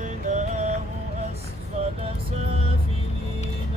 فرددناه أسفل سافلين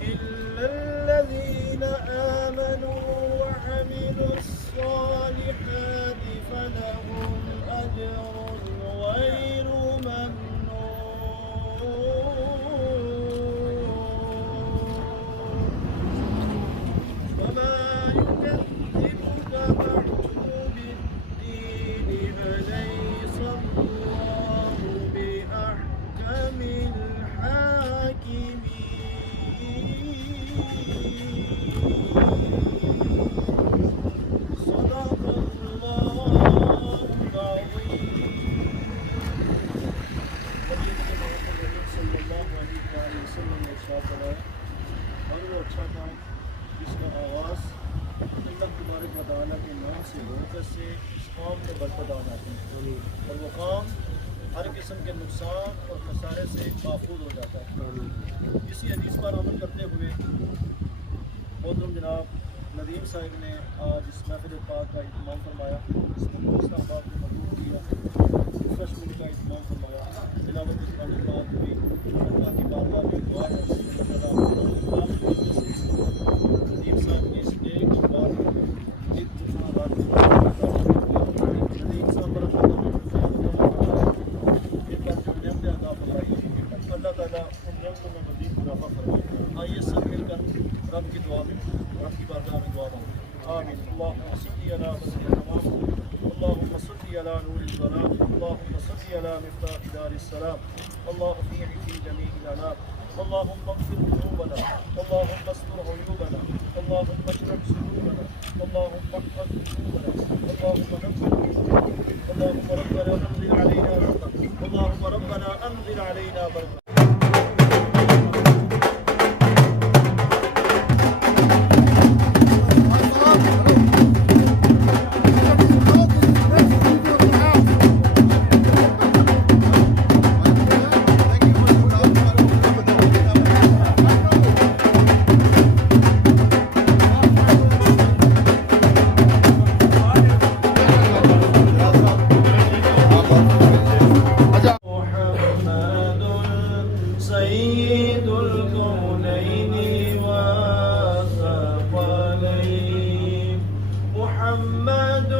إلا الذين آمنوا وعملوا الصالحات فلهم أجر غير ممنون وما يكذبك بعد بالدين أليس الله بأحكم الحاكمين صدق الله العظيم صلی اللہ علیہ وسلم نے ارشاد فرمایا اور وہ اچھا کام جس کا آغاز اللہ تبارک و تعالیٰ کے نام سے برکت سے اس قوم میں برکت آنا ہے اور وہ قوم ہر قسم کے نقصان اور خسارے سے محفوظ ہو جاتا ہے. اسی حدیث پر عمل کرتے ہوئے محترم جناب ندیم صاحب نے آج اس محفل پاک کا اہتمام فرمایا, اس میں اسلام آباد کو مدعو کیا, فرش ملک کا اہتمام فرمایا, تلاوت قرآن پاک ہوئی, اللہ کی بارگاہ میں دعا ہے ندیم صاحب نے اس ایک بار ایک دوسرا بات ندیم صاحب پر ایک بار جو نعمتیں عطا فرمائی اللہ تعالیٰ ان نعمتوں میں مزید اضافہ فرمائے. آئیے سب مل کر رب کی دعا میں رب کی بارگاہ میں دعا مانگیں. آمین. اللهم صل على مسجد التمام, اللهم صل على نور الظلام, اللهم صل على مفتاح دار السلام, اللهم اهدنا في جميع الانام, اللهم اغفر ذنوبنا, اللهم استر عيوبنا, اللهم اشرح صدورنا, اللهم احفظ قلوبنا, اللهم نفر اللهم ربنا انزل علينا بركة, اللهم ربنا انزل علينا بركة. سيد الكونين والثقلين محمد.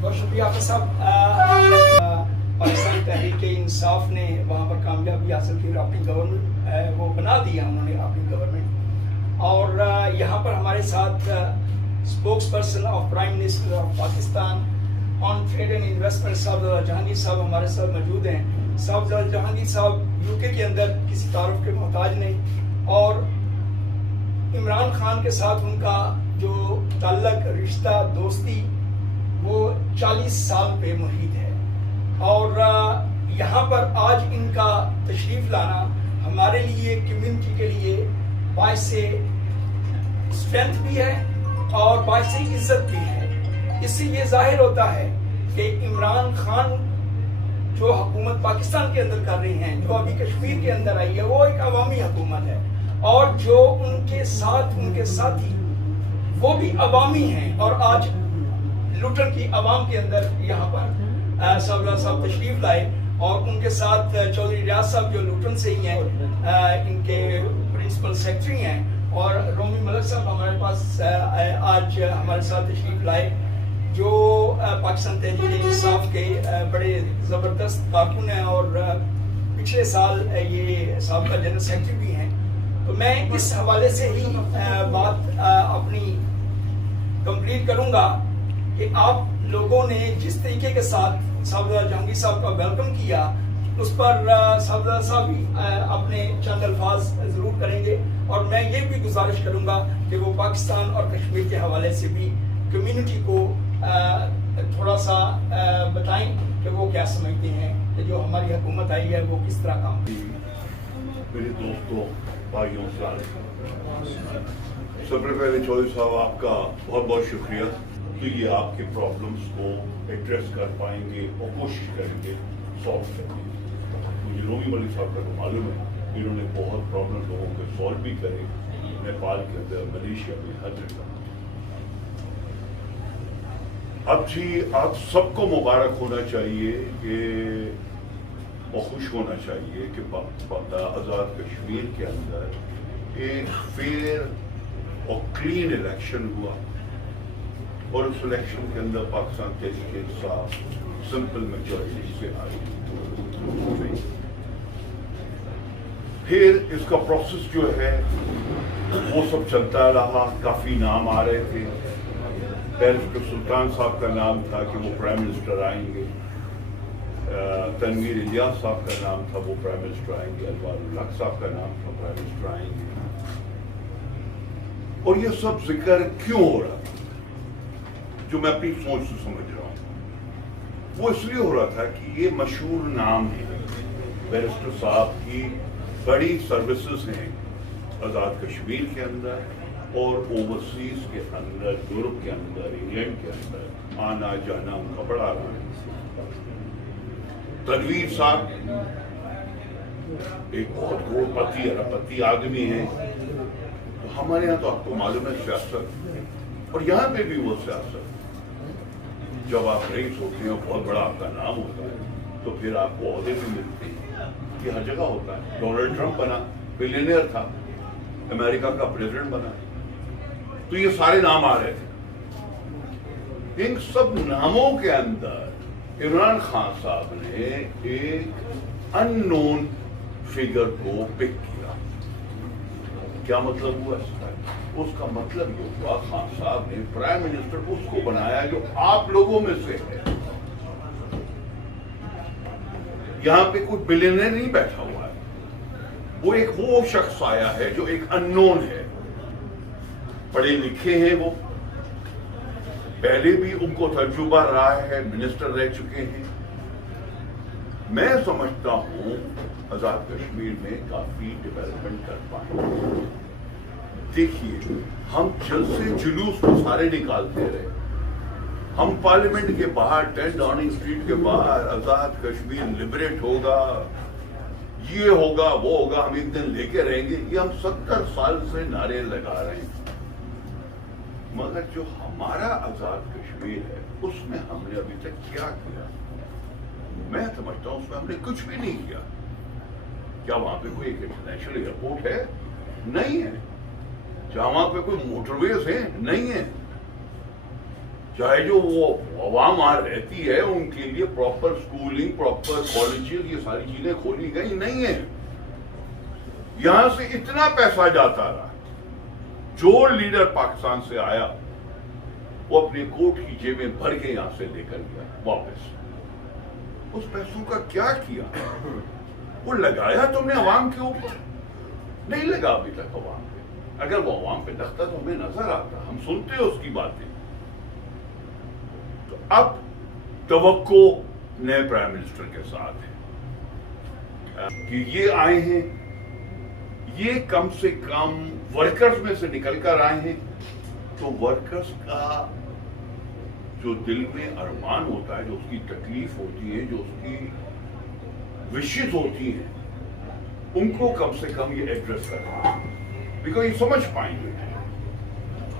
بہت شکریہ آپ صاحب. پاکستان تحریک انصاف نے وہاں پر کامیابی حاصل کی اور اپنی گورنمنٹ وہ بنا دیا انہوں نے اپنی گورنمنٹ. اور یہاں پر ہمارے ساتھ spokesperson of prime minister of Pakistan on trade and investment صاحب جہانگیر صاحب ہمارے ساتھ موجود ہیں. صاحب جہانگیر صاحب یو کے اندر کسی تعارف کے محتاج نہیں, اور عمران خان کے ساتھ ان کا جو تعلق رشتہ دوستی وہ 40 سال پہ محیط ہے. اور یہاں پر آج ان کا تشریف لانا ہمارے لیے کمیونٹی کے لیے باعث اسٹرینتھ بھی ہے اور باعث عزت بھی ہے. اس سے یہ ظاہر ہوتا ہے کہ عمران خان جو حکومت پاکستان کے اندر کر رہی ہیں, جو ابھی کشمیر کے اندر آئی ہے, وہ ایک عوامی حکومت ہے, اور جو ان کے ساتھ ان کے ساتھی وہ بھی عوامی ہیں. اور آج لوٹن کی عوام کے اندر یہاں پر صاحب تشریف لائے, اور ان کے ساتھ چودھری ریاض صاحب جو لوٹن سے ہی ہیں, ان کے پرنسپل سیکرٹری ہیں, اور رومی ملک صاحب ہمارے پاس آج ہمارے ساتھ تشریف لائے, جو پاکستان تحریک انصاف کے بڑے زبردست کارکن ہیں اور پچھلے سال یہ سابقہ جنرل سیکرٹری بھی ہیں. تو میں اس حوالے سے ہی بات اپنی کمپلیٹ کروں گا کہ آپ لوگوں نے جس طریقے کے ساتھ صاحب جہانگیر صاحب کا ویلکم کیا, اس پر صاحب بھی اپنے چند الفاظ ضرور کریں گے, اور میں یہ بھی گزارش کروں گا کہ وہ پاکستان اور کشمیر کے حوالے سے بھی کمیونٹی کو تھوڑا سا بتائیں کہ وہ کیا سمجھتے ہیں کہ جو ہماری حکومت آئی ہے وہ کس طرح کام کرتی ہے. میرے دوستوں بھائیوں سب سے پہلے چودھری صاحب آپ کا بہت بہت شکریہ کہ یہ آپ کے پرابلمس کو ایڈریس کر پائیں گے اور کوشش کریں گے سالو کرنے کی. مجھے رومی ملک صاحب کا تو معلوم ہے इन्होंने बहुत प्रॉब्लम लोगों को सॉल्व भी करे, नेपाल के अंदर, मलेशिया में, हर जगह। अब जी आप सबको मुबारक होना चाहिए कि और खुश होना चाहिए कि आज़ाद कश्मीर के अंदर एक फेयर और क्लीन इलेक्शन हुआ और उस इलेक्शन के अंदर पाकिस्तान तहरीक इंसाफ सिंपल मेजॉरिटी से आई। फिर इसका प्रोसेस जो है वो सब चलता रहा, काफ़ी नाम आ रहे थे। बैरिस्टर सुल्तान साहब का नाम था कि वो प्राइम मिनिस्टर आएंगे, तनवीर इलियास साहब का नाम था वो प्राइम मिनिस्टर आएंगे, अनवार उल हक साहब का नाम था प्राइम मिनिस्टर आएंगे। और ये सब जिक्र क्यों हो रहा था, जो मैं अपनी सोच से समझ रहा हूँ, वो इसलिए हो रहा था कि ये मशहूर नाम है, बैरिस्टर साहब की बड़ी सर्विसेज हैं आज़ाद कश्मीर के अंदर और ओवरसीज के अंदर, यूरोप के अंदर, इंग्लैंड के अंदर आना जाना उनका बड़ा रहा है। तनवीर साहब एक बहुत करोड़पति अरबपति आदमी है, तो हमारे यहाँ तो आपको मालूम है सियासत, और यहाँ पे भी वो सियासत, जब आप रईस होते हैं, बहुत बड़ा आपका नाम होता है, तो फिर आपको ओहदे भी मिलते हैं, ये हर जगह होता है। डोनाल्ड ट्रंप बना, बिलियनियर था, अमेरिका का प्रेसिडेंट बना, तो ये सारे नाम आ रहे थे। इन सब नामों के अंदर इमरान खान साहब ने एक अननोन फिगर को पिक किया। क्या मतलब हुआ इसका? उसका मतलब ये हुआ खान साहब ने प्राइम मिनिस्टर उसको बनाया जो आप लोगों में से है। यहां पे कोई बिलियनर नहीं बैठा हुआ है, वो शख्स आया है जो एक अननोन है, पढ़े लिखे हैं, वो पहले भी उनको तजुर्बा रहा है, मिनिस्टर रह चुके हैं। मैं समझता हूं आजाद कश्मीर में काफी डेवलपमेंट कर पाए। देखिए, हम जलसे जुलूस तो सारे निकालते रहे, हम पार्लियामेंट के बाहर 10 डाउनिंग स्ट्रीट के बाहर आजाद कश्मीर लिबरेट होगा, ये होगा, वो होगा, हम एक दिन लेके रहेंगे, ये हम 70 साल से नारे लगा रहे हैं। मगर जो हमारा आजाद कश्मीर है उसमें हमने अभी तक क्या किया? मैं समझता हूं उसमें हमने कुछ भी नहीं किया। क्या वहां पे कोई एक इंटरनेशनल एयरपोर्ट है? नहीं है। क्या वहां पे कोई मोटरवेज है? नहीं है। चाहे जो वो आवाम वहां रहती है उनके लिए प्रॉपर स्कूलिंग, प्रॉपर कॉलेजेस, ये सारी चीजें खोली गई नहीं है। यहां से इतना पैसा जाता रहा, जो लीडर पाकिस्तान से आया वो अपने कोट की जेबें भर के यहां से लेकर गया वापस। उस पैसों का क्या किया? वो लगाया तुमने अवाम के ऊपर? नहीं लगा अभी तक अवाम पे। अगर वो अवाम पे लगता तो हमें नजर आता, हम सुनते हैं उसकी बातें। तो अब तवक्को नए प्राइम मिनिस्टर के साथ है कि ये आए हैं, ये कम से कम वर्कर्स में से निकलकर आए हैं, तो वर्कर्स का जो दिल में अरमान होता है, जो उसकी तकलीफ होती है, जो उसकी विशेष होती हैं, उनको कम से कम ये एड्रेस करना, बिकॉज ये समझ पाएंगे।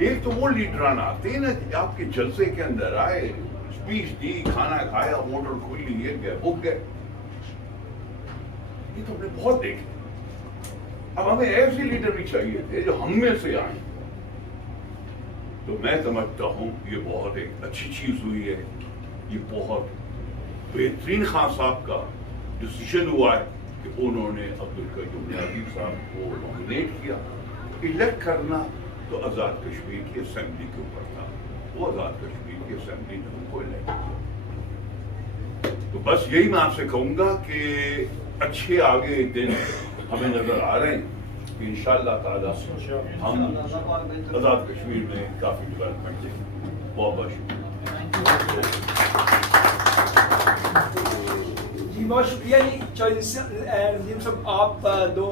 एक तो वो लीडरान आते हैं ना, आपके जलसे के अंदर आए, स्पीच दी, खाना खाया, मोटर खोली, ये गए, वो गए। ये तो हमने बहुत देखे। अब हमें ऐसे लीडर भी चाहिए थे जो हम में से आए। तो मैं समझता हूं ये बहुत एक अच्छी चीज हुई है। ये बहुत बेहतरीन खान साहब का डिसीजन हुआ है कि उन्होंने अब्दुल कयूम नाज़ीर साहब को नॉमिनेट किया। इलेक्ट करना तो आजाद कश्मीर की असेंबली के ऊपर था, वो आजाद कश्मीर की असेंबली ने उनको इलेक्ट किया। तो बस यही मैं आपसे कहूंगा कि अच्छे आगे दिन हमें नजर आ रहे हैं कि इंशाअल्लाह ताला हम आजाद कश्मीर में काफी डेवलपमेंट देंगे। बहुत बहुत शुक्रिया जी, बहुत शुक्रिया जी। चौधरी साहब, आप दो